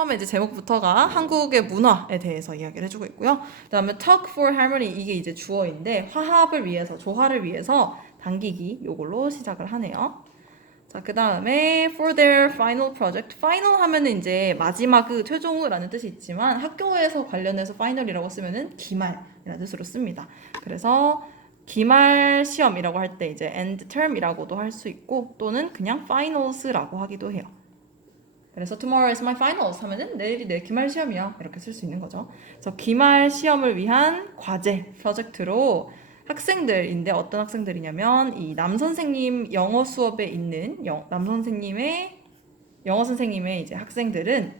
처음에 이제 제목부터가 한국의 문화에 대해서 이야기를 해주고 있고요. 그다음에 talk for harmony 이게 이제 주어인데 화합을 위해서 조화를 위해서 당기기 요걸로 시작을 하네요. 자, 그다음에 for their final project. final 하면은 이제 마지막 최종우라는 뜻이 있지만 학교에서 관련해서 final이라고 쓰면은 기말이라는 뜻으로 씁니다. 그래서 기말 시험이라고 할 때 이제 end term이라고도 할 수 있고 또는 그냥 finals라고 하기도 해요. 그래서 tomorrow is my finals 하면은 내일이 내 기말 시험이야 이렇게 쓸 수 있는 거죠. 그래서 기말 시험을 위한 과제 프로젝트로 학생들인데 어떤 학생들이냐면 이 남 선생님 영어 수업에 있는 남 선생님의 영어 선생님의 이제 학생들은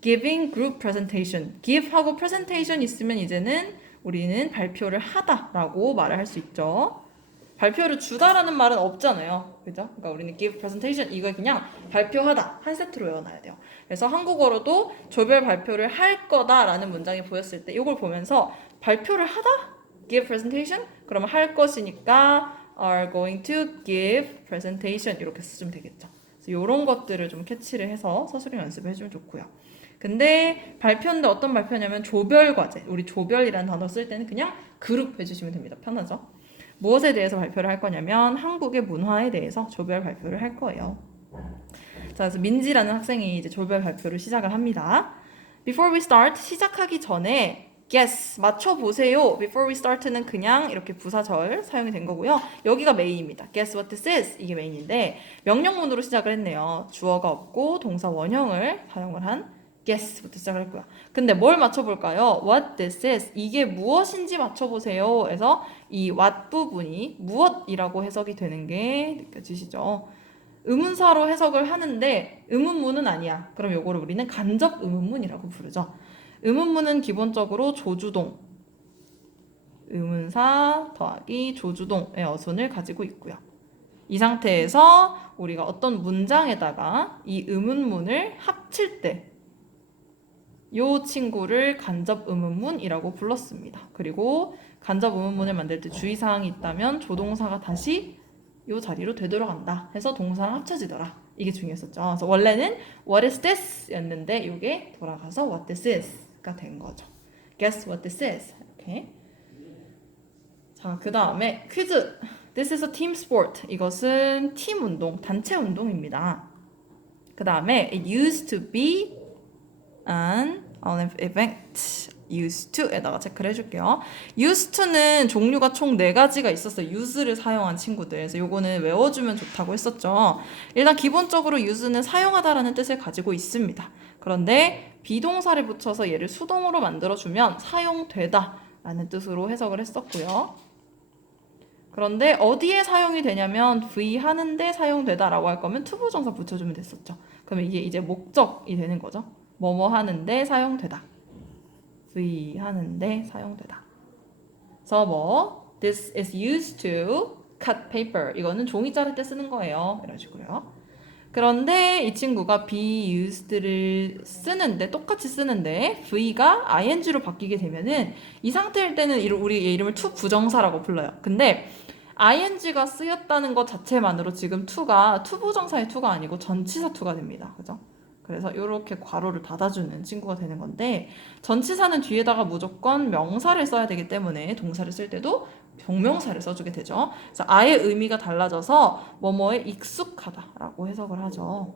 giving group presentation, give 하고 presentation 있으면 이제는 우리는 발표를 하다라고 말을 할 수 있죠. 발표를 주다라는 말은 없잖아요. 그죠? 그러니까 우리는 give presentation 이거 그냥 발표하다 한 세트로 외워놔야 돼요. 그래서 한국어로도 조별 발표를 할 거다라는 문장이 보였을 때 이걸 보면서 발표를 하다? give presentation? 그러면 할 것이니까 are going to give presentation 이렇게 쓰면 되겠죠. 그래서 이런 것들을 좀 캐치를 해서 서술형 연습을 해주면 좋고요. 근데 발표인데 어떤 발표냐면 조별 과제. 우리 조별이라는 단어 쓸 때는 그냥 그룹 해주시면 됩니다. 편하죠? 무엇에 대해서 발표를 할 거냐면 한국의 문화에 대해서 조별 발표를 할 거예요. 자, 그래서 민지라는 학생이 이제 조별 발표를 시작을 합니다. Before we start, 시작하기 전에 guess, 맞춰보세요. Before we start는 그냥 이렇게 부사절 사용이 된 거고요. 여기가 메인입니다. Guess what this is? 이게 메인인데 명령문으로 시작을 했네요. 주어가 없고 동사 원형을 사용을 한 guess부터 시작을 했고요. 근데 뭘 맞춰볼까요? What this is? 이게 무엇인지 맞춰보세요. 그래서 이 what 부분이 무엇이라고 해석이 되는 게 느껴지시죠? 의문사로 해석을 하는데 의문문은 아니야. 그럼 요거를 우리는 간접 의문문이라고 부르죠. 의문문은 기본적으로 조주동, 의문사 더하기 조주동의 어순을 가지고 있고요. 이 상태에서 우리가 어떤 문장에다가 이 의문문을 합칠 때 이 친구를 간접 의문문이라고 불렀습니다. 그리고 간접 의문문을 만들 때 주의사항이 있다면 조동사가 다시 이 자리로 되돌아간다 해서 동사랑 합쳐지더라. 이게 중요했었죠. 그래서 원래는 what is this 였는데 이게 돌아가서 what this is가 된 거죠. Guess what this is. 이렇게. 자, 그 다음에 퀴즈. This is a team sport. 이것은 팀 운동, 단체 운동입니다. 그 다음에 it used to be an event. used to에다가 체크를 해줄게요. used to는 종류가 총 4가지가 있었어요. use를 사용한 친구들. 그래서 요거는 외워주면 좋다고 했었죠. 일단 기본적으로 use는 사용하다라는 뜻을 가지고 있습니다. 그런데 비동사를 붙여서 얘를 수동으로 만들어주면 사용되다 라는 뜻으로 해석을 했었고요. 그런데 어디에 사용이 되냐면 V 하는데 사용되다 라고 할 거면 투부정사 붙여주면 됐었죠. 그러면 이게 이제 목적이 되는 거죠. 뭐뭐 하는데 사용되다. V 하는데 사용되다. 그래서 뭐 this is used to cut paper. 이거는 종이 자를 때 쓰는 거예요. 이런 식으로요. 그런데 이 친구가 be used를 쓰는데 똑같이 쓰는데 V가 ing로 바뀌게 되면은 이 상태일 때는 우리 얘 이름을 to 부정사라고 불러요. 근데 ing가 쓰였다는 것 자체만으로 지금 to가 투부정사의 to가 아니고 전치사 to가 됩니다. 그죠? 그래서 이렇게 괄호를 닫아주는 친구가 되는 건데 전치사는 뒤에다가 무조건 명사를 써야 되기 때문에 동사를 쓸 때도 병명사를 써주게 되죠. 그래서 아예 의미가 달라져서 뭐뭐에 익숙하다라고 해석을 하죠.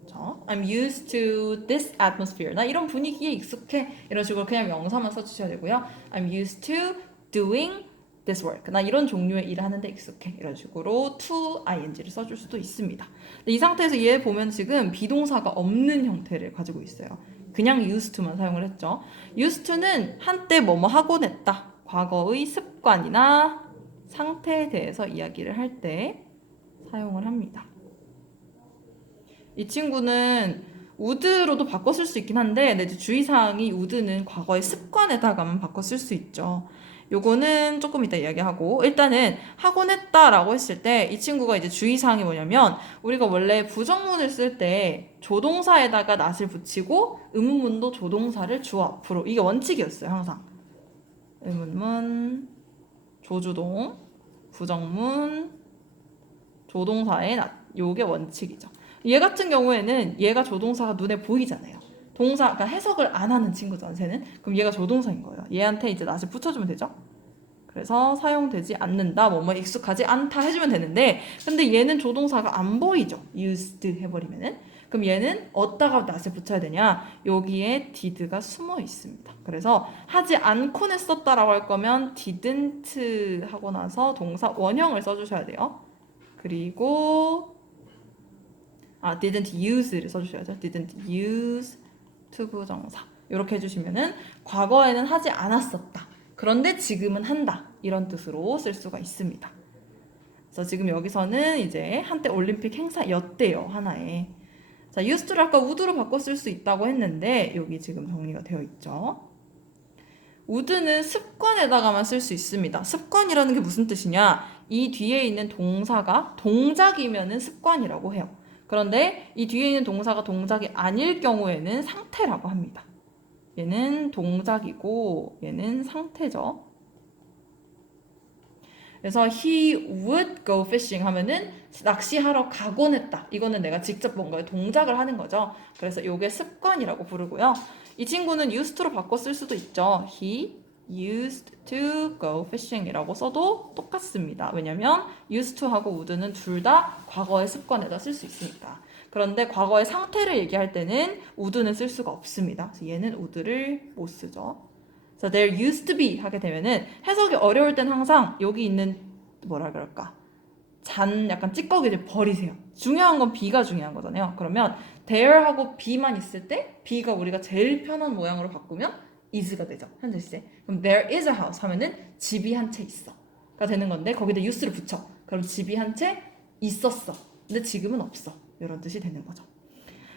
그렇죠? I'm used to this atmosphere. 나 이런 분위기에 익숙해. 이런 식으로 그냥 명사만 써주셔야 되고요. I'm used to doing this work. 나 이런 종류의 일을 하는데 익숙해. 이런 식으로 to ing를 써줄 수도 있습니다. 근데 이 상태에서 얘 보면 지금 비동사가 없는 형태를 가지고 있어요. 그냥 used to만 사용을 했죠. used to는 한때 뭐뭐 하곤 했다. 과거의 습관이나 상태에 대해서 이야기를 할 때 사용을 합니다. 이 친구는 would로도 바꿔 쓸 수 있긴 한데 주의사항이 would는 과거의 습관에다가만 바꿔 쓸 수 있죠. 요거는 조금 이따 이야기하고 일단은 하곤 했다라고 했을 때 이 친구가 이제 주의사항이 뭐냐면 우리가 원래 부정문을 쓸 때 조동사에다가 not을 붙이고 의문문도 조동사를 주어 앞으로 이게 원칙이었어요. 항상 의문문 조주동 부정문 조동사의 not 요게 원칙이죠. 얘 같은 경우에는 얘가 조동사가 눈에 보이잖아요. 동사, 그러니까 해석을 안 하는 친구잖아, 쟤는. 그럼 얘가 조동사인 거예요. 얘한테 이제 not을 붙여주면 되죠. 그래서 사용되지 않는다, 뭐뭐 익숙하지 않다 해주면 되는데, 근데 얘는 조동사가 안 보이죠. used 해버리면은. 그럼 얘는 어디다가 not을 붙여야 되냐? 여기에 did가 숨어 있습니다. 그래서 하지 않고는 썼다라고 할 거면 didn't 하고 나서 동사 원형을 써주셔야 돼요. 그리고 didn't use를 써주셔야죠. didn't use 투부정사 이렇게 해주시면은 과거에는 하지 않았었다. 그런데 지금은 한다. 이런 뜻으로 쓸 수가 있습니다. 그래서 지금 여기서는 이제 한때 올림픽 행사였대요. 하나에. 자, used를 아까 would로 바꿔 쓸 수 있다고 했는데 여기 지금 정리가 되어 있죠. would는 습관에다가만 쓸 수 있습니다. 습관이라는 게 무슨 뜻이냐? 이 뒤에 있는 동사가 동작이면은 습관이라고 해요. 그런데 이 뒤에 있는 동사가 동작이 아닐 경우에는 상태라고 합니다. 얘는 동작이고 얘는 상태죠. 그래서 he would go fishing 하면은 낚시하러 가곤 했다. 이거는 내가 직접 뭔가 동작을 하는 거죠. 그래서 이게 습관이라고 부르고요. 이 친구는 used로 바꿔 쓸 수도 있죠. He used to go fishing 이라고 써도 똑같습니다. 왜냐면 used to 하고 would는 둘 다 과거의 습관에다 쓸 수 있으니까. 그런데 과거의 상태를 얘기할 때는 would는 쓸 수가 없습니다. 그래서 얘는 would를 못 쓰죠. 그래서 there used to be 하게 되면은 해석이 어려울 땐 항상 여기 있는 뭐라 그럴까? 약간 찌꺼기를 버리세요. 중요한 건 be가 중요한 거잖아요. 그러면 there하고 be만 있을 때 be가 우리가 제일 편한 모양으로 바꾸면 is가 되죠. 현재 시제. 그럼 there is a house 하면은 집이 한 채 있어가 되는 건데 거기다 use를 붙여. 그럼 집이 한 채 있었어. 근데 지금은 없어. 이런 뜻이 되는 거죠.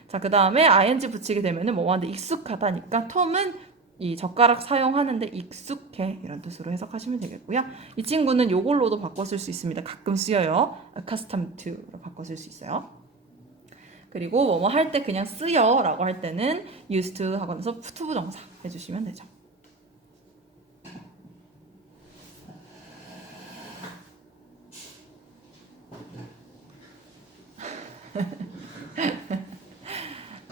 자, 그 다음에 ing 붙이게 되면은 뭐하는데 익숙하다니까 톰은 이 젓가락 사용하는데 익숙해 이런 뜻으로 해석하시면 되겠고요. 이 친구는 요걸로도 바꿔 쓸 수 있습니다. 가끔 쓰여요. accustomed to로 바꿔 쓸 수 있어요. 그리고 뭐뭐 할 때 그냥 쓰여 라고 할 때는 used to 하고 나서 투부정사 해주시면 되죠.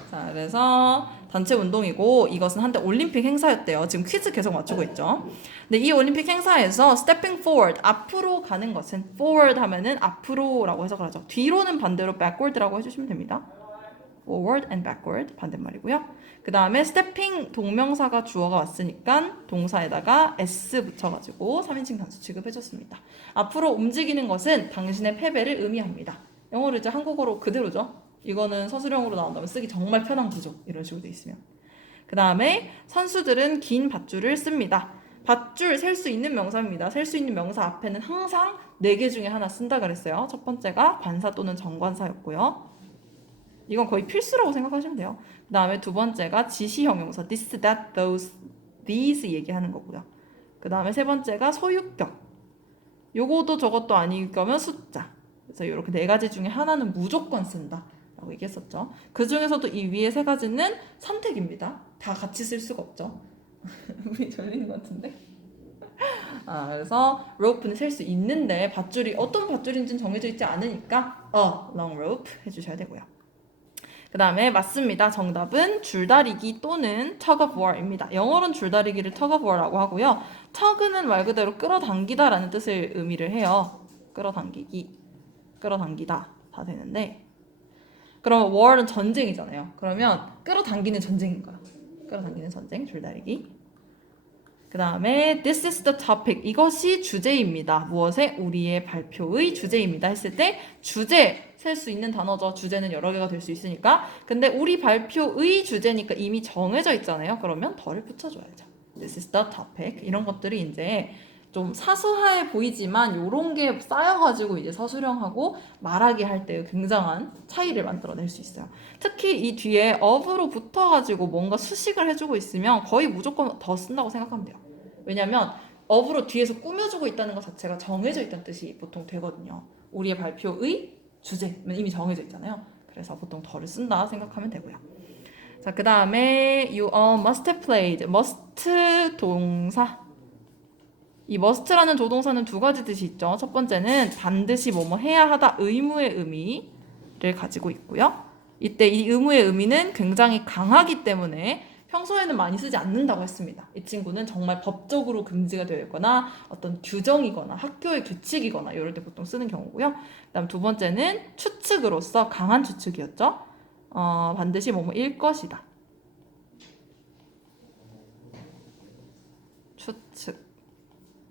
자, 그래서 단체 운동이고 이것은 한때 올림픽 행사였대요. 지금 퀴즈 계속 맞추고 있죠. 근데 이 올림픽 행사에서 stepping forward, 앞으로 가는 것은 forward 하면은 앞으로라고 해석을 하죠. 뒤로는 반대로 backward라고 해주시면 됩니다. forward and backward 반대말이고요. 그 다음에 stepping 동명사가 주어가 왔으니까 동사에다가 s 붙여가지고 3인칭 단수 취급해줬습니다. 앞으로 움직이는 것은 당신의 패배를 의미합니다. 영어로 이제 한국어로 그대로죠. 이거는 서술형으로 나온다면 쓰기 정말 편한 구조 이런 식으로 돼 있으면 그 다음에 선수들은 긴 밧줄을 씁니다. 밧줄 셀 수 있는 명사입니다. 셀 수 있는 명사 앞에는 항상 4개 중에 하나 쓴다 그랬어요. 첫 번째가 관사 또는 정관사였고요. 이건 거의 필수라고 생각하시면 돼요. 그 다음에 두 번째가 지시형용사 this, that, those, these 얘기하는 거고요. 그 다음에 세 번째가 소유격 요거도 저것도 아닐 거면 숫자. 그래서 이렇게 4가지 중에 하나는 무조건 쓴다 라고 얘기했었죠. 그 중에서도 이 위에 3가지는 선택입니다. 다 같이 쓸 수가 없죠. 우리 졸리는 것 같은데. 그래서 rope는 셀 수 있는데 밧줄이 어떤 밧줄인지는 정해져 있지 않으니까 long rope 해주셔야 되고요. 그 다음에 맞습니다. 정답은 줄다리기 또는 tug of war입니다. 영어로는 줄다리기를 tug of war라고 하고요. tug는 말 그대로 끌어당기다 라는 뜻을 의미를 해요. 끌어당기기, 끌어당기다 다 되는데 그럼 war는 전쟁이잖아요. 그러면 끌어당기는 전쟁인 거야. 끌어당기는 전쟁, 줄다리기. 그 다음에 this is the topic. 이것이 주제입니다. 무엇의? 우리의 발표의 주제입니다. 했을 때 주제 셀 수 있는 단어죠. 주제는 여러 개가 될 수 있으니까. 근데 우리 발표의 주제니까 이미 정해져 있잖아요. 그러면 덜을 붙여줘야죠. This is the topic. 이런 것들이 이제 좀 사소해 보이지만 요런 게 쌓여가지고 이제 서술형하고 말하기 할 때 굉장한 차이를 만들어낼 수 있어요. 특히 이 뒤에 of로 붙어가지고 뭔가 수식을 해주고 있으면 거의 무조건 더 쓴다고 생각하면 돼요. 왜냐면 of로 뒤에서 꾸며주고 있다는 것 자체가 정해져 있다는 뜻이 보통 되거든요. 우리의 발표의 주제는 이미 정해져 있잖아요. 그래서 보통 더를 쓴다 생각하면 되고요. 자, 그 다음에 you all must have played. must 동사. 이 must라는 조동사는 2가지 뜻이 있죠. 첫 번째는 반드시 뭐뭐 해야 하다 의무의 의미를 가지고 있고요. 이때 이 의무의 의미는 굉장히 강하기 때문에 평소에는 많이 쓰지 않는다고 했습니다. 이 친구는 정말 법적으로 금지가 되어 있거나 어떤 규정이거나 학교의 규칙이거나 이럴 때 보통 쓰는 경우고요. 그다음 두 번째는 추측으로서 강한 추측이었죠. 반드시 뭐뭐일 것이다. 추측.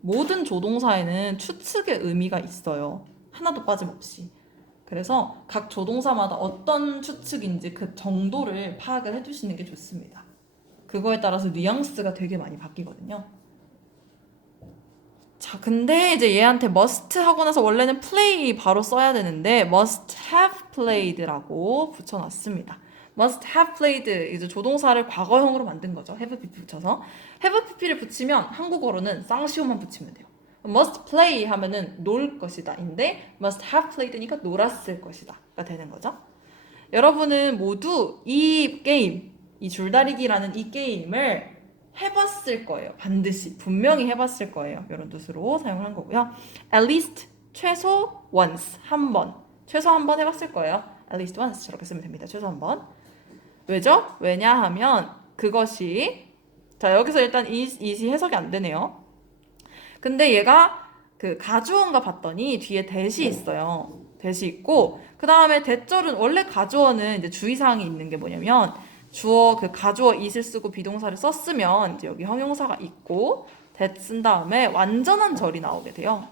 모든 조동사에는 추측의 의미가 있어요. 하나도 빠짐없이. 그래서 각 조동사마다 어떤 추측인지 그 정도를 파악을 해두시는 게 좋습니다. 그거에 따라서 뉘앙스가 되게 많이 바뀌거든요. 자, 근데 이제 얘한테 must 하고 나서 원래는 play 바로 써야 되는데 must have played라고 붙여놨습니다. must have played 이제 조동사를 과거형으로 만든 거죠. have pp 붙여서 have pp를 붙이면 한국어로는 쌍시오만 붙이면 돼요. must play 하면은 놀 것이다 인데 must have played니까 놀았을 것이다가 되는 거죠. 여러분은 모두 이 게임, 이 줄다리기라는 이 게임을 해봤을 거예요. 반드시 분명히 해봤을 거예요. 이런 뜻으로 사용을 한 거고요. at least 최소 once 한 번, 최소 한 번 해봤을 거예요. at least once 저렇게 쓰면 됩니다. 최소 한 번. 왜죠? 왜냐하면 그것이 자 여기서 일단 이시 해석이 안 되네요. 근데 얘가 그 가주어인가 봤더니 뒤에 대시 있어요. 대시 있고 그 다음에 대절은 원래 가주어는 이제 주의사항이 있는 게 뭐냐면 주어 그 가주어 it을 쓰고 비동사를 썼으면 이제 여기 형용사가 있고 that 쓴 다음에 완전한 절이 나오게 돼요.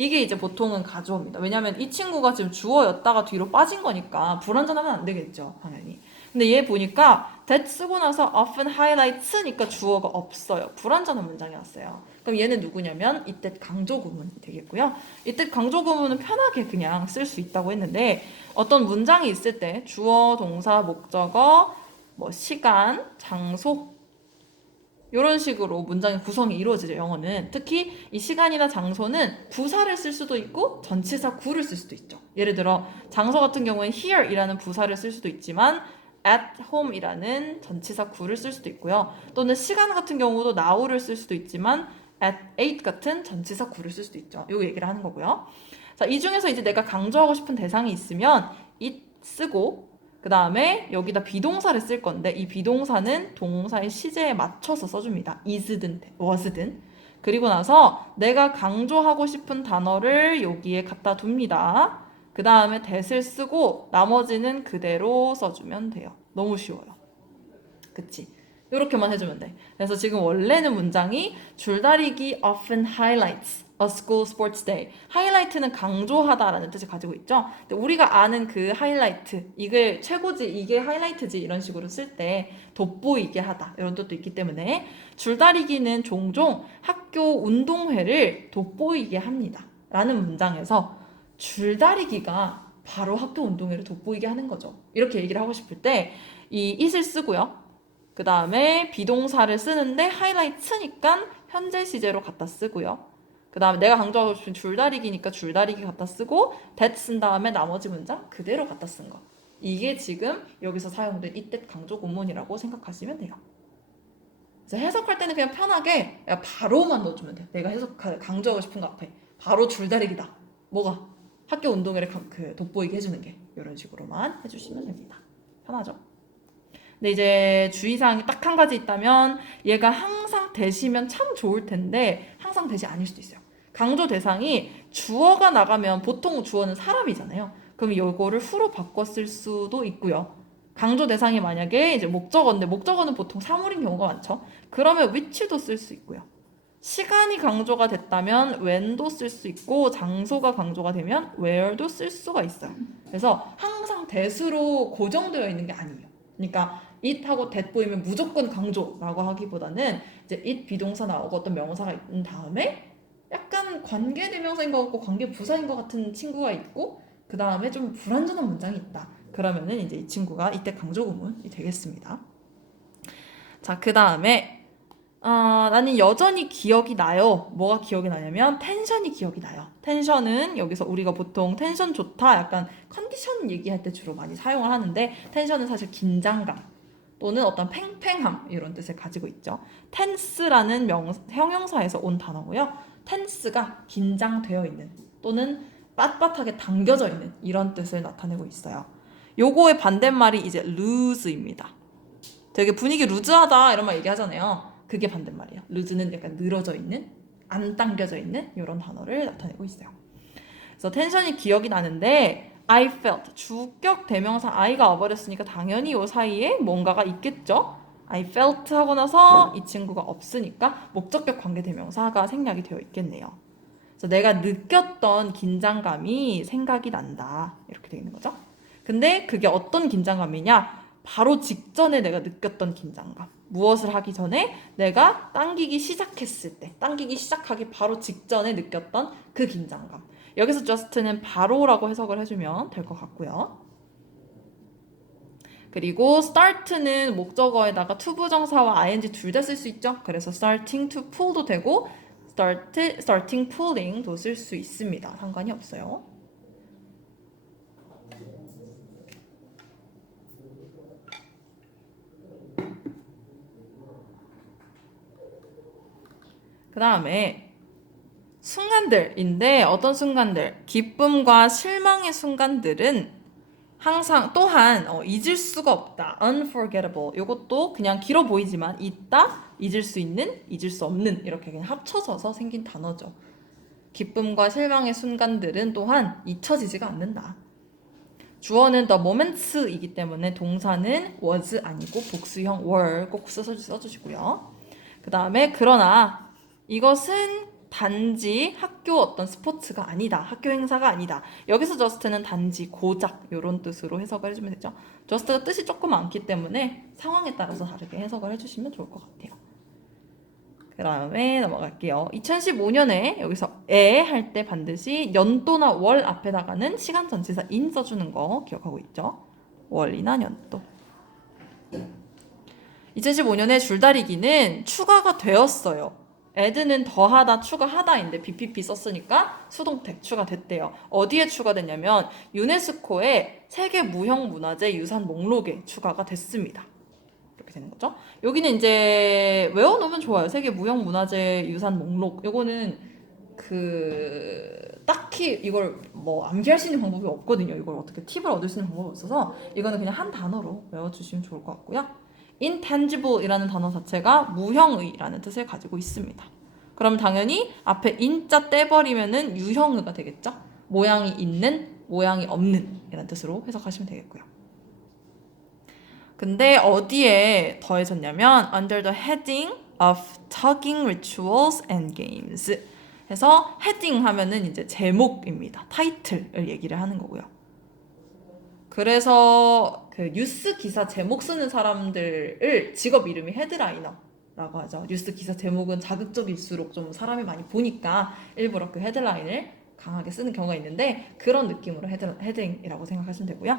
이게 이제 보통은 가주어입니다. 왜냐면 이 친구가 지금 주어였다가 뒤로 빠진 거니까 불완전하면 안 되겠죠, 당연히. 근데 얘 보니까 that 쓰고 나서 often highlights니까 주어가 없어요. 불완전한 문장이 왔어요. 그럼 얘는 누구냐면 이때 강조 구문이 되겠고요. 이때 강조 구문은 편하게 그냥 쓸 수 있다고 했는데 어떤 문장이 있을 때 주어, 동사, 목적어, 뭐 시간, 장소 이런 식으로 문장의 구성이 이루어지죠. 영어는 특히 이 시간이나 장소는 부사를 쓸 수도 있고 전치사 구를 쓸 수도 있죠. 예를 들어 장소 같은 경우는 here이라는 부사를 쓸 수도 있지만 at home이라는 전치사 구를 쓸 수도 있고요. 또는 시간 같은 경우도 now를 쓸 수도 있지만 at 8 같은 전치사 구를 쓸 수도 있죠. 요 얘기를 하는 거고요. 자, 이 중에서 이제 내가 강조하고 싶은 대상이 있으면 it 쓰고 그 다음에 여기다 비동사를 쓸 건데 이 비동사는 동사의 시제에 맞춰서 써줍니다. is든 was든. 그리고 나서 내가 강조하고 싶은 단어를 여기에 갖다 둡니다. 그 다음에 that을 쓰고 나머지는 그대로 써주면 돼요. 너무 쉬워요. 그치? 이렇게만 해주면 돼. 그래서 지금 원래는 문장이 줄다리기 often highlights a school sports day. 하이라이트는 강조하다라는 뜻을 가지고 있죠. 근데 우리가 아는 그 하이라이트, 이게 최고지, 이게 하이라이트지 이런 식으로 쓸 때 돋보이게 하다 이런 뜻도 있기 때문에 줄다리기는 종종 학교 운동회를 돋보이게 합니다. 라는 문장에서 줄다리기가 바로 학교 운동회를 돋보이게 하는 거죠. 이렇게 얘기를 하고 싶을 때 이 it을 쓰고요. 그 다음에 비동사를 쓰는데 하이라이트니까 현재 시제로 갖다 쓰고요. 그 다음에 내가 강조하고 싶은 줄다리기니까 줄다리기 갖다 쓰고 that 쓴 다음에 나머지 문장 그대로 갖다 쓴 거. 이게 지금 여기서 사용된 이때 강조 구문이라고 생각하시면 돼요. 그래서 해석할 때는 그냥 편하게 바로만 넣어주면 돼. 내가 강조하고 싶은 거 앞에 바로 줄다리기다. 뭐가? 학교 운동회를 돋보이게 해주는 게 이런 식으로만 해주시면 됩니다. 편하죠? 근데 이제 주의사항이 딱 한 가지 있다면 얘가 항상 대시면 참 좋을 텐데 항상 대시 아닐 수도 있어요. 강조 대상이 주어가 나가면 보통 주어는 사람이잖아요. 그럼 이거를 후로 바꿔 쓸 수도 있고요. 강조 대상이 만약에 이제 목적어인데 목적어는 보통 사물인 경우가 많죠. 그러면 which도 쓸 수 있고요. 시간이 강조가 됐다면 when도 쓸 수 있고 장소가 강조가 되면 where도 쓸 수가 있어요. 그래서 항상 that으로 고정되어 있는 게 아니에요. 그러니까 it하고 that 보이면 무조건 강조라고 하기보다는 이제 it 비동사 나오고 어떤 명사가 있는 다음에 약간 관계대명사인 것 같고 관계부사인 것 같은 친구가 있고 그 다음에 좀 불완전한 문장이 있다. 그러면은 이제 이 친구가 이때 강조 구문이 되겠습니다. 자, 그 다음에 나는 여전히 기억이 나요. 뭐가 기억이 나냐면 텐션이 기억이 나요. 텐션은 여기서 우리가 보통 텐션 좋다 약간 컨디션 얘기할 때 주로 많이 사용을 하는데 텐션은 사실 긴장감 또는 어떤 팽팽함 이런 뜻을 가지고 있죠. tense라는 형용사에서 온 단어고요. tense가 긴장되어 있는 또는 빳빳하게 당겨져 있는 이런 뜻을 나타내고 있어요. 요거의 반대말이 이제 lose입니다. 되게 분위기 루즈하다 이런 말 얘기하잖아요. 그게 반대말이에요. 루즈는 약간 늘어져 있는, 안 당겨져 있는 이런 단어를 나타내고 있어요. 그래서 텐션이 기억이 나는데 I felt 주격 대명사 I가 와버렸으니까 당연히 요 사이에 뭔가가 있겠죠. I felt 하고 나서 이 친구가 없으니까 목적격 관계 대명사가 생략이 되어 있겠네요. 그래서 내가 느꼈던 긴장감이 생각이 난다 이렇게 되어 있는 거죠. 근데 그게 어떤 긴장감이냐? 바로 직전에 내가 느꼈던 긴장감. 무엇을 하기 전에 내가 당기기 시작했을 때, 당기기 시작하기 바로 직전에 느꼈던 그 긴장감. 여기서 just는 바로라고 해석을 해주면 될 것 같고요. 그리고 start는 목적어에다가 to 부정사와 ing 둘 다 쓸 수 있죠. 그래서 starting to pull도 되고 starting pulling도 쓸 수 있습니다. 상관이 없어요. 그 다음에 순간들인데 어떤 순간들? 기쁨과 실망의 순간들은 항상 또한 잊을 수가 없다. unforgettable. 이것도 그냥 길어 보이지만 있다, 잊을 수 있는, 잊을 수 없는 이렇게 그냥 합쳐져서 생긴 단어죠. 기쁨과 실망의 순간들은 또한 잊혀지지가 않는다. 주어는 the moments이기 때문에 동사는 was 아니고 복수형 were 꼭 써주시고요. 그 다음에 그러나 이것은 단지 학교 어떤 스포츠가 아니다. 학교 행사가 아니다. 여기서 just는 단지 고작 이런 뜻으로 해석을 해주면 되죠. just가 뜻이 조금 많기 때문에 상황에 따라서 다르게 해석을 해주시면 좋을 것 같아요. 그 다음에 넘어갈게요. 2015년에 여기서 에 할 때 반드시 연도나 월 앞에다가는 시간 전치사 in 써주는 거 기억하고 있죠? 월이나 연도. 2015년에 줄다리기는 추가가 되었어요. add는 더하다, 추가하다인데 BPP 썼으니까 수동태 추가됐대요. 어디에 추가됐냐면 유네스코의 세계 무형문화재 유산 목록에 추가가 됐습니다. 이렇게 되는 거죠. 여기는 이제 외워놓으면 좋아요. 세계 무형문화재 유산 목록. 요거는 딱히 이걸 뭐 암기할 수 있는 방법이 없거든요. 이걸 어떻게 팁을 얻을 수 있는 방법이 없어서 이거는 그냥 한 단어로 외워주시면 좋을 것 같고요. intangible이라는 단어 자체가 무형의라는 뜻을 가지고 있습니다. 그럼 당연히 앞에 인자 떼버리면은 유형의가 되겠죠. 모양이 있는, 모양이 없는 이라는 뜻으로 해석하시면 되겠고요. 근데 어디에 더해졌냐면 under the heading of tugging rituals and games 해서 heading 하면은 이제 제목입니다. 타이틀을 얘기를 하는 거고요. 그래서 그 뉴스 기사 제목 쓰는 사람들을 직업 이름이 헤드라이너라고 하죠. 뉴스 기사 제목은 자극적일수록 좀 사람이 많이 보니까 일부러 그 헤드라인을 강하게 쓰는 경우가 있는데 그런 느낌으로 헤딩이라고 생각하시면 되고요.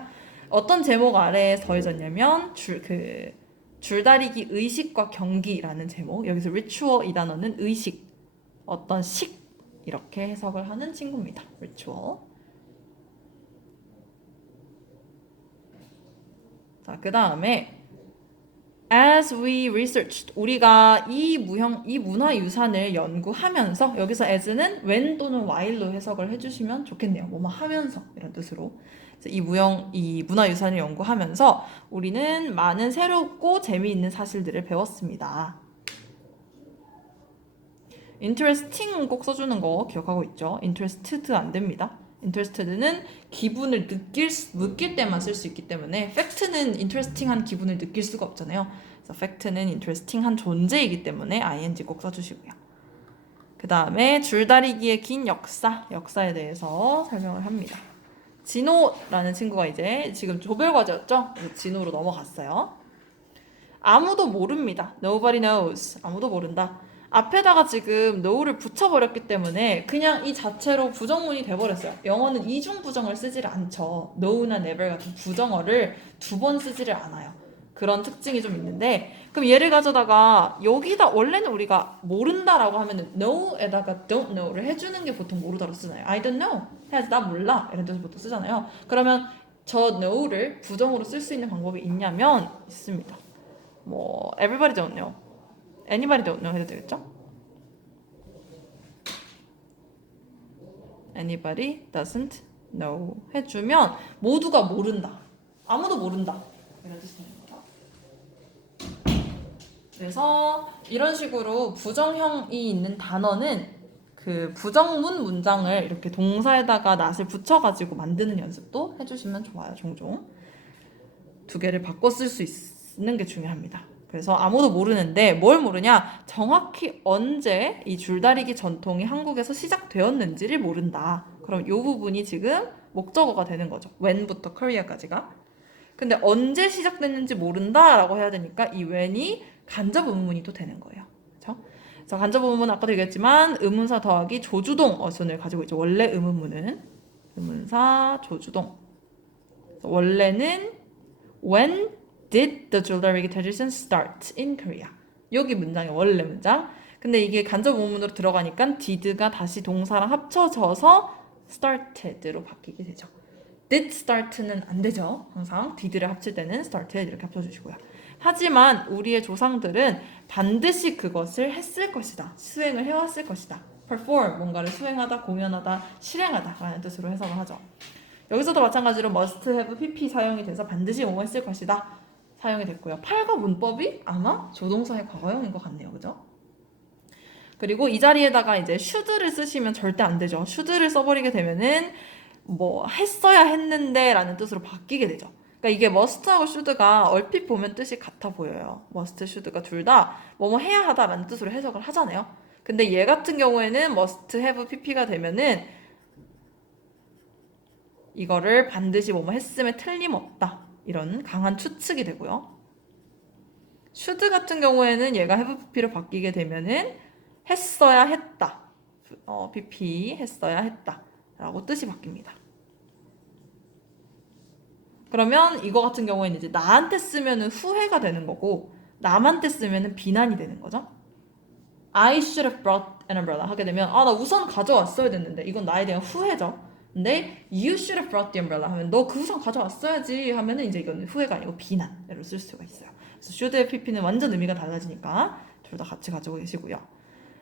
어떤 제목 아래에 더해졌냐면 줄다리기 의식과 경기라는 제목. 여기서 ritual 이 단어는 의식, 어떤 식 이렇게 해석을 하는 친구입니다. ritual. 자, 그 다음에 as we researched 우리가 이 문화유산을 연구하면서 여기서 as는 when 또는 while로 해석을 해주시면 좋겠네요. 뭐뭐 하면서 이런 뜻으로 이 문화유산을 연구하면서 우리는 많은 새롭고 재미있는 사실들을 배웠습니다. interesting 꼭 써주는 거 기억하고 있죠? interested 안 됩니다. interested는 기분을 느낄 때만 쓸 수 있기 때문에 fact는 interesting한 기분을 느낄 수가 없잖아요. 그래서 fact는 interesting한 존재이기 때문에 ing 꼭 써주시고요. 그 다음에 줄다리기의 긴 역사에 대해서 설명을 합니다. 진호라는 친구가 이제 지금 조별과제였죠? 그래서 진호로 넘어갔어요. 아무도 모릅니다. Nobody knows. 아무도 모른다. 앞에다가 지금 know를 붙여버렸기 때문에 그냥 이 자체로 부정문이 돼버렸어요. 영어는 이중 부정을 쓰지를 않죠. know나 never 같은 부정어를 두 번 쓰지를 않아요. 그런 특징이 좀 있는데 그럼 얘를 가져다가 여기다 원래는 우리가 모른다라고 하면은 know에다가 don't know를 해주는 게 보통 모르다로 쓰나요? I don't know 해야지 나 몰라 이런 뜻을 보통 쓰잖아요. 그러면 저 know를 부정으로 쓸 수 있는 방법이 있냐면 있습니다. 뭐 everybody don't know, anybody don't know 해도 되겠죠? anybody doesn't know 해주면 모두가 모른다 아무도 모른다. 이런 뜻이 되는 거죠. 그래서 이런 식으로 부정형이 있는 단어는 그 부정문 문장을 이렇게 동사에다가 not을 붙여가지고 만드는 연습도 해주시면 좋아요. 종종. 두 개를 바꿔 쓸 수 있는 게 중요합니다. 그래서 아무도 모르는데 뭘 모르냐? 정확히 언제 이 줄다리기 전통이 한국에서 시작되었는지를 모른다. 그럼 이 부분이 지금 목적어가 되는 거죠. when부터 Korea까지가. 근데 언제 시작됐는지 모른다라고 해야 되니까 이 when이 간접 의문문이 또 되는 거예요. 그렇죠? 그래서 간접 의문문 아까도 얘기했지만 의문사 더하기 조주동 어순을 가지고 있죠. 원래 의문문은 의문사 조주동. 원래는 When did the jewelry tradition start in Korea? 여기 문장이 원래 문장. 근데 이게 간접 의문문으로 들어가니까 did가 다시 동사랑 합쳐져서 started로 바뀌게 되죠. did start는 안 되죠. 항상 did를 합칠 때는 started 이렇게 합쳐주시고요. 하지만 우리의 조상들은 반드시 그것을 했을 것이다. 수행을 해왔을 것이다. perform, 뭔가를 수행하다, 공연하다, 실행하다 라는 뜻으로 해석을 하죠. 여기서도 마찬가지로 must have pp 사용이 돼서 반드시 뭐뭐 했을 것이다 사용이 됐고요. 8과 문법이 아마 조동사의 과거형인 것 같네요. 그죠? 그리고 이 자리에다가 이제 should를 쓰시면 절대 안 되죠. should를 써버리게 되면은 뭐 했어야 했는데 라는 뜻으로 바뀌게 되죠. 그러니까 이게 must하고 should가 얼핏 보면 뜻이 같아 보여요. must, should가 둘 다 뭐뭐 해야 하다라는 뜻으로 해석을 하잖아요. 근데 얘 같은 경우에는 must have pp가 되면은 이거를 반드시 뭐뭐 했음에 틀림없다. 이런 강한 추측이 되고요. should 같은 경우에는 얘가 have pp로 바뀌게 되면은 했어야 했다. pp 했어야 했다. 라고 뜻이 바뀝니다. 그러면 이거 같은 경우에는 이제 나한테 쓰면은 후회가 되는 거고 남한테 쓰면은 비난이 되는 거죠. I should have brought an umbrella 하게 되면 나 우산 가져왔어야 됐는데 이건 나에 대한 후회죠. 근데 you should have brought the umbrella 하면 너 그 우산 가져왔어야지 하면은 이제 이건 후회가 아니고 비난으로 쓸 수가 있어요. 그래서 should의 pp는 완전 의미가 달라지니까 둘 다 같이 가지고 계시고요.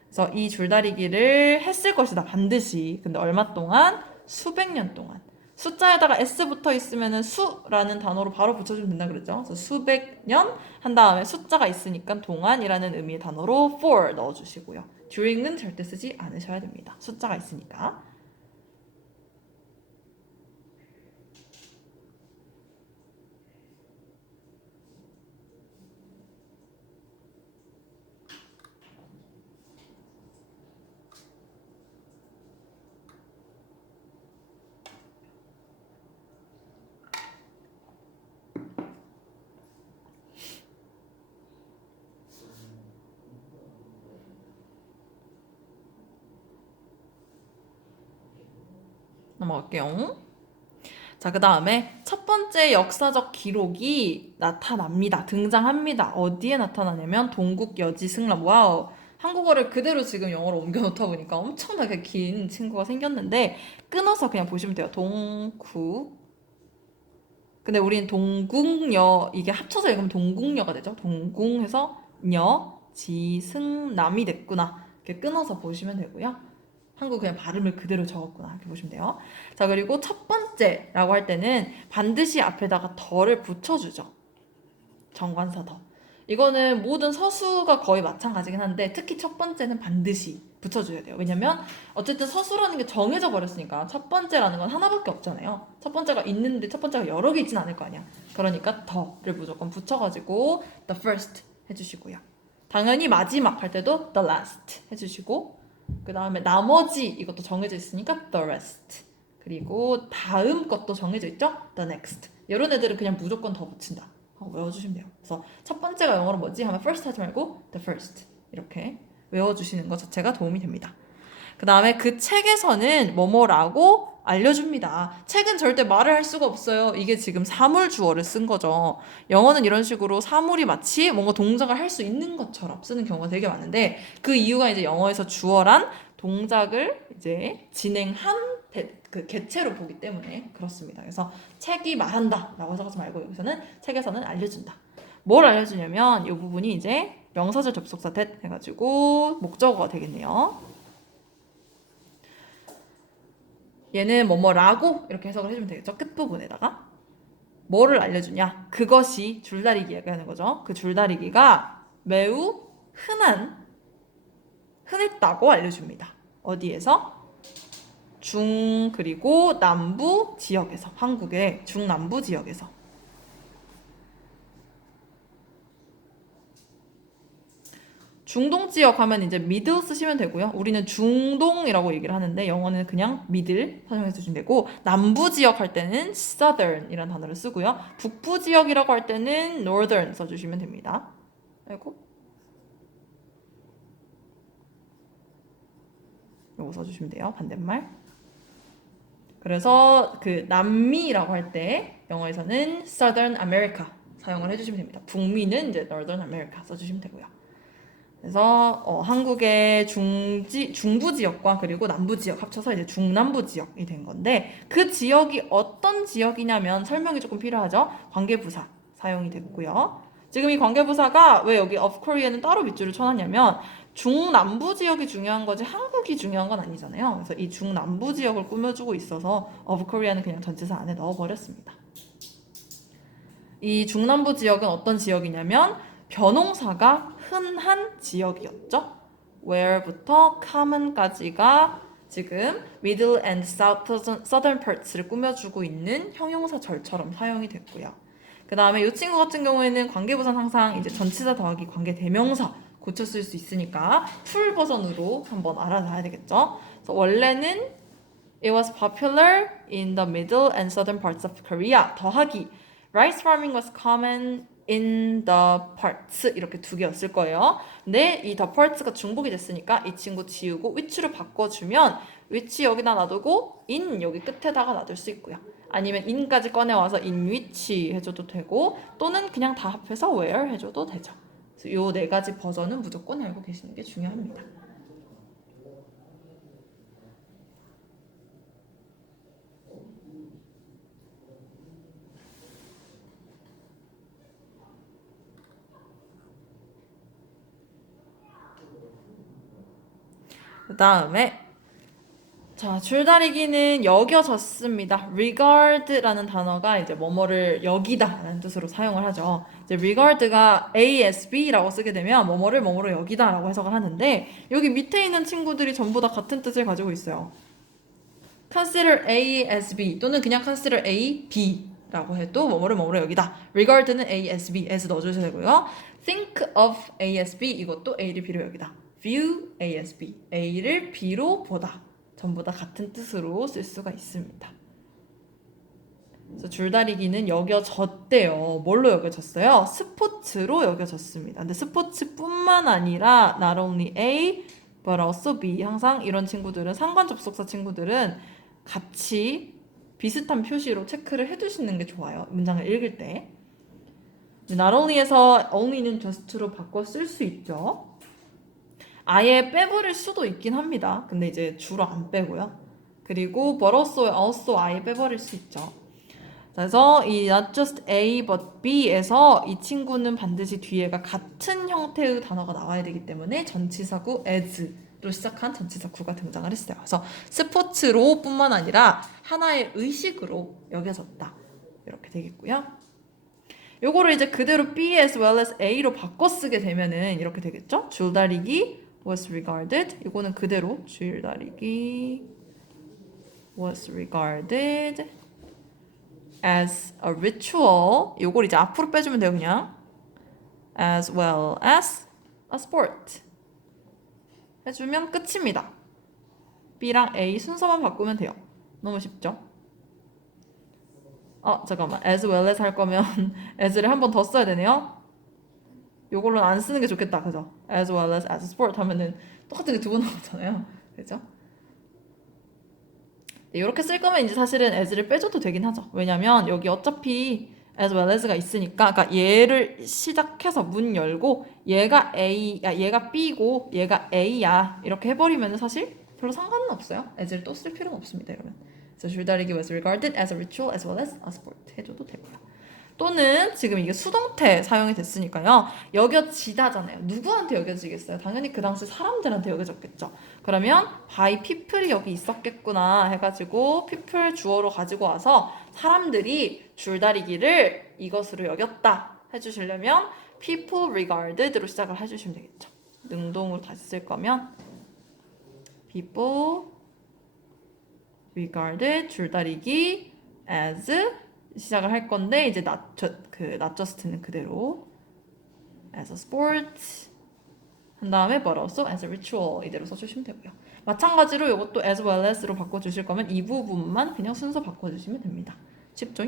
그래서 이 줄다리기를 했을 것이다 반드시. 근데 얼마 동안? 수백 년 동안. 숫자에다가 s 붙어 있으면은 수라는 단어로 바로 붙여주면 된다 그랬죠. 그래서 수백 년 한 다음에 숫자가 있으니까 동안이라는 의미의 단어로 for 넣어주시고요. during은 절대 쓰지 않으셔야 됩니다. 숫자가 있으니까. 넘어갈게요. 자, 그 다음에 첫 번째 역사적 기록이 나타납니다. 등장합니다. 어디에 나타나냐면 동국 여지 승람. 와우. 한국어를 그대로 지금 영어로 옮겨놓다 보니까 엄청나게 긴 친구가 생겼는데 끊어서 그냥 보시면 돼요. 동국. 근데 우린 동국여 이게 합쳐서 읽으면 동국여가 되죠. 동궁해서 여, 지, 승, 남이 됐구나. 이렇게 끊어서 보시면 되고요. 한국 그냥 발음을 그대로 적었구나 이렇게 보시면 돼요. 자, 그리고 첫 번째라고 할 때는 반드시 앞에다가 더를 붙여주죠. 정관사 더. 이거는 모든 서수가 거의 마찬가지긴 한데 특히 첫 번째는 반드시 붙여줘야 돼요. 왜냐면 어쨌든 서수라는 게 정해져 버렸으니까 첫 번째라는 건 하나밖에 없잖아요. 첫 번째가 있는데 첫 번째가 여러 개 있진 않을 거 아니야. 그러니까 더를 무조건 붙여가지고 the first 해주시고요. 당연히 마지막 할 때도 the last 해주시고 그 다음에 나머지 이것도 정해져 있으니까 the rest. 그리고 다음 것도 정해져 있죠? the next. 이런 애들은 그냥 무조건 더 붙인다. 외워주시면 돼요. 그래서 첫 번째가 영어로 뭐지? 하면 first 하지 말고 the first 이렇게 외워주시는 것 자체가 도움이 됩니다. 그 다음에 그 책에서는 뭐뭐라고 알려줍니다. 책은 절대 말을 할 수가 없어요. 이게 지금 사물 주어를 쓴 거죠. 영어는 이런 식으로 사물이 마치 뭔가 동작을 할 수 있는 것처럼 쓰는 경우가 되게 많은데 그 이유가 이제 영어에서 주어란 동작을 이제 진행한 그 개체로 보기 때문에 그렇습니다. 그래서 책이 말한다 라고 해석하지 말고 여기서는 책에서는 알려준다. 뭘 알려주냐면 이 부분이 이제 명사절 접속사 that 해가지고 목적어가 되겠네요. 얘는 뭐뭐라고 이렇게 해석을 해주면 되겠죠. 끝부분에다가. 뭐를 알려주냐? 그것이 줄다리기 얘기하는 거죠. 그 줄다리기가 매우 흔했다고 알려줍니다. 어디에서? 그리고 남부 지역에서, 한국의 중남부 지역에서. 중동 지역 하면 이제 middle 쓰시면 되고요. 우리는 중동이라고 얘기를 하는데 영어는 그냥 middle 사용해 주시면 되고, 남부 지역 할 때는 southern이라는 단어를 쓰고요. 북부 지역이라고 할 때는 northern 써주시면 됩니다. 아이고. 요거 써주시면 돼요. 반대말. 그래서 그 남미라고 할 때 영어에서는 Southern America 사용을 해주시면 됩니다. 북미는 이제 Northern America 써주시면 되고요. 그래서 한국의 중부 지역과 그리고 남부 지역 합쳐서 이제 중남부 지역이 된 건데, 그 지역이 어떤 지역이냐면 설명이 조금 필요하죠. 관계부사 사용이 됐고요. 지금 이 관계부사가 왜 여기 of Korea는 따로 밑줄을 쳐놨냐면 중남부 지역이 중요한 거지 한국이 중요한 건 아니잖아요. 그래서 이 중남부 지역을 꾸며주고 있어서 of Korea는 그냥 전치사 안에 넣어버렸습니다. 이 중남부 지역은 어떤 지역이냐면 변홍사가 흔한 지역이었죠. where부터 common까지가 지금 middle and southern parts를 꾸며주고 있는 형용사 절처럼 사용이 됐고요. 그 다음에 이 친구 같은 경우에는 관계부사는 항상 이제 전치사 더하기 관계대명사 고쳐 쓸 수 있으니까 풀 버전으로 한번 알아놔야 되겠죠. 그래서 원래는 it was popular in the middle and southern parts of Korea 더하기 rice farming was common in the parts 이렇게 두 개였을 거예요. 근데 이 the parts가 중복이 됐으니까 이 친구 지우고 which로 바꿔주면 which 여기다 놔두고 in 여기 끝에다가 놔둘 수 있고요. 아니면 in까지 꺼내와서 in which 해줘도 되고, 또는 그냥 다 합해서 where 해줘도 되죠. 이 네 가지 버전은 무조건 알고 계시는 게 중요합니다. 그 다음에 자, 줄다리기는 여겨졌습니다. regard라는 단어가 이제 뭐뭐를 여기다 라는 뜻으로 사용을 하죠. 이제 regard가 ASB라고 쓰게 되면 뭐뭐를 뭐뭐로 여기다 라고 해석을 하는데, 여기 밑에 있는 친구들이 전부 다 같은 뜻을 가지고 있어요. consider A as B 또는 그냥 consider A, B 라고 해도 뭐뭐를 뭐뭐로 여기다. regard는 A as B, as 넣어주셔야 되고요. think of A as B 이것도 A를 B로 여기다. view A as B, A를 B로 보다. 전부 다 같은 뜻으로 쓸 수가 있습니다. 그래서 줄다리기는 여겨졌대요. 뭘로 여겨졌어요? 스포츠로 여겨졌습니다. 근데 스포츠뿐만 아니라 not only A but also B, 항상 이런 친구들은 상관 접속사 친구들은 같이 비슷한 표시로 체크를 해두시는 게 좋아요. 문장을 읽을 때. not only에서 only는 just로 바꿔 쓸 수 있죠. 아예 빼버릴 수도 있긴 합니다. 근데 이제 주로 안 빼고요. 그리고 but also 아예 빼버릴 수 있죠. 그래서 이 not just A but B에서 이 친구는 반드시 뒤에가 같은 형태의 단어가 나와야 되기 때문에 전치사구 as로 시작한 전치사구가 등장을 했어요. 그래서 스포츠로 뿐만 아니라 하나의 의식으로 여겨졌다. 이렇게 되겠고요. 요거를 이제 그대로 B as well as A로 바꿔 쓰게 되면은 이렇게 되겠죠? 줄다리기 was regarded, 이거는 그대로 줄다리기 was regarded as a ritual, 요걸 이제 앞으로 빼주면 돼요. 그냥 as well as a sport 해주면 끝입니다. B랑 A 순서만 바꾸면 돼요. 너무 쉽죠? 잠깐만, as well as 할 거면 as를 한 번 더 써야 되네요. 요걸로는 안 쓰는 게 좋겠다, 그죠? as well as a sport 하면은 똑같은 게 두 번 나오잖아요, 그죠? 네, 이렇게 쓸 거면 이제 사실은 as를 빼줘도 되긴 하죠. 왜냐면 여기 어차피 as well as가 있으니까, 그러니까 얘를 시작해서 문 열고 얘가 얘가 B고 얘가 A야 이렇게 해버리면 사실 별로 상관은 없어요. as를 또 쓸 필요는 없습니다, 여러분. 그래서 줄다리기 was regarded as a ritual as well as a sport 해줘도 되고요. 또는 지금 이게 수동태 사용이 됐으니까요. 여겨지다잖아요. 누구한테 여겨지겠어요? 당연히 그 당시 사람들한테 여겨졌겠죠. 그러면 by people이 여기 있었겠구나 해가지고 people 주어로 가지고 와서 사람들이 줄다리기를 이것으로 여겼다 해주시려면 people regarded로 시작을 해주시면 되겠죠. 능동으로 다시 쓸 거면 people regarded 줄다리기 as 시작을 할 건데 이제 not just는 그대로 as a sport 한 다음에 but also as a ritual 이대로 써주시면 되고요. 마찬가지로 이것도 as well as로 바꿔주실 거면 이 부분만 그냥 순서 바꿔주시면 됩니다. 쉽죠?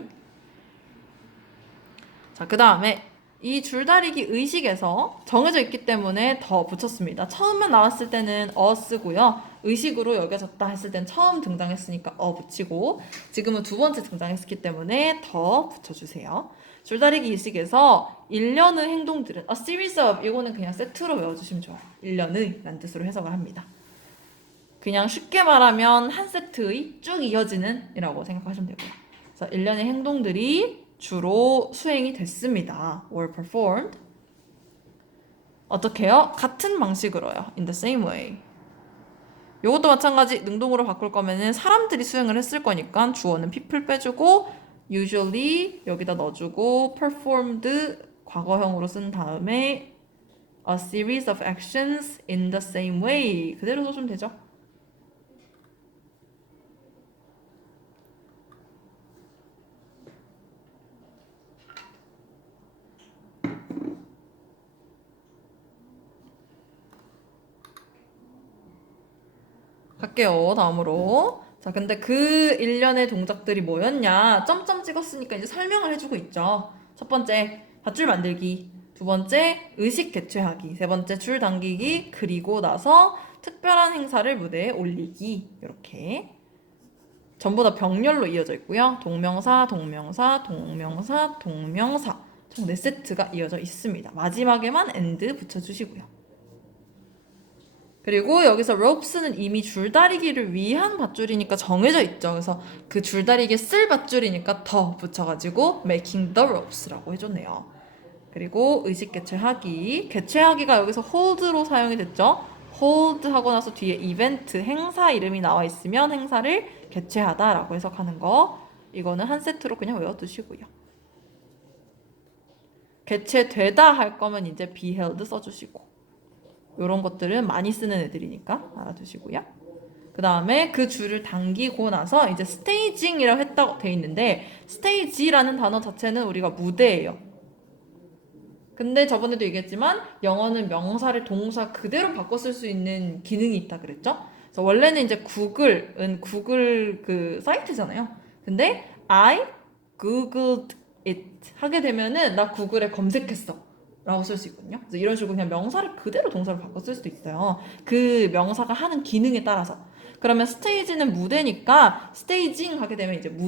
자, 그 다음에 이 줄다리기 의식에서 정해져 있기 때문에 더 붙였습니다. 처음에 나왔을 때는 쓰고요. 의식으로 여겨졌다 했을 땐 처음 등장했으니까 붙이고 지금은 두 번째 등장했기 때문에 더 붙여주세요. 줄다리기 의식에서 일련의 행동들은 a series of 이거는 그냥 세트로 외워주시면 좋아요. 일련의 라는 뜻으로 해석을 합니다. 그냥 쉽게 말하면 한 세트의 쭉 이어지는 이라고 생각하시면 되고요. 그래서 일련의 행동들이 주로 수행이 됐습니다. were performed. 어떻게 해요? 같은 방식으로요. in the same way. 요것도 마찬가지 능동으로 바꿀 거면은 사람들이 수행을 했을 거니까 주어는 people 빼주고 usually 여기다 넣어주고 performed 과거형으로 쓴 다음에 a series of actions in the same way 그대로 써주면 되죠. 갈게요. 다음으로. 자, 근데 그 일련의 동작들이 뭐였냐? 점점 찍었으니까 이제 설명을 해주고 있죠. 첫 번째, 밧줄 만들기. 두 번째, 의식 개최하기. 세 번째, 줄 당기기. 그리고 나서 특별한 행사를 무대에 올리기. 이렇게. 전부 다 병렬로 이어져 있고요. 동명사, 동명사, 동명사, 동명사. 총 4세트가 이어져 있습니다. 마지막에만 and 붙여주시고요. 그리고 여기서 ropes는 이미 줄다리기를 위한 밧줄이니까 정해져 있죠. 그래서 그 줄다리기에 쓸 밧줄이니까 더 붙여가지고 making the ropes라고 해줬네요. 그리고 의식 개최하기. 개최하기가 여기서 hold로 사용이 됐죠. hold 하고 나서 뒤에 이벤트, 행사 이름이 나와 있으면 행사를 개최하다라고 해석하는 거. 이거는 한 세트로 그냥 외워두시고요. 개최되다 할 거면 이제 be held 써주시고. 이런 것들은 많이 쓰는 애들이니까 알아두시고요. 그 다음에 그 줄을 당기고 나서 이제 스테이징이라고 했다고 돼 있는데 스테이지라는 단어 자체는 우리가 무대예요. 근데 저번에도 얘기했지만 영어는 명사를 동사 그대로 바꿔 쓸 수 있는 기능이 있다 그랬죠? 그래서 원래는 이제 구글은 구글 그 사이트잖아요. 근데 I googled it 하게 되면은 나 구글에 검색했어. 라고 쓸 수 있거든요. 그래서 이런 식으로 그냥 명사를 그대로 동사로 바꿔 쓸 수도 있어요. 그 명사가 하는 기능에 따라서. 그러면 스테이지는 무대니까 스테이징 하게 되면 이제